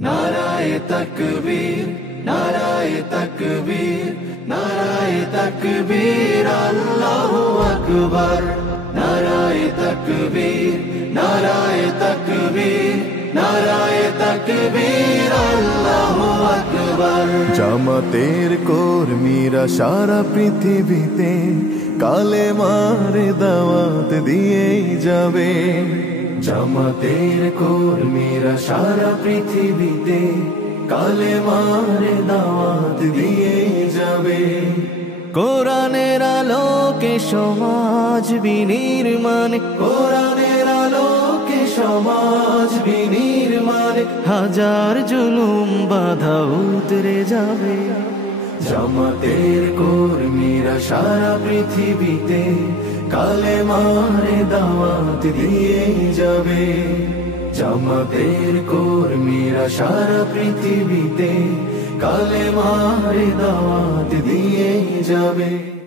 নারায়ে তাকবীর, নারায়ে তাকবীর, নারায়ে তাকবীর, আল্লাহু আকবার। নারায়ে তাকবীর, নারায়ে তাকবীর, নারায়ে তাকবীর, আল্লাহু আকবার। জামাতের কর্মীরা সারা পৃথিবীতে কালেমার দাওয়াত দিয়েই যাবে। জামাতের কর্মীরা সারা পৃথিবীতে কালেমার দাওয়াত দিয়েই যাবে। কোরআনের আলোকে সমাজ বিনির্মাণ, কোরআনের আলোকে সমাজ বিনির্মাণ, হাজার জুলুম বাধা উতরে যাবে। জামাতের কর্মীরা সারা পৃথিবীতে কালেমার দাওয়াত দিয়েই যাবে। জামাতের কর্মীরা সারা পৃথিবীতে কালেমার দাওয়াত দিয়েই যাবে।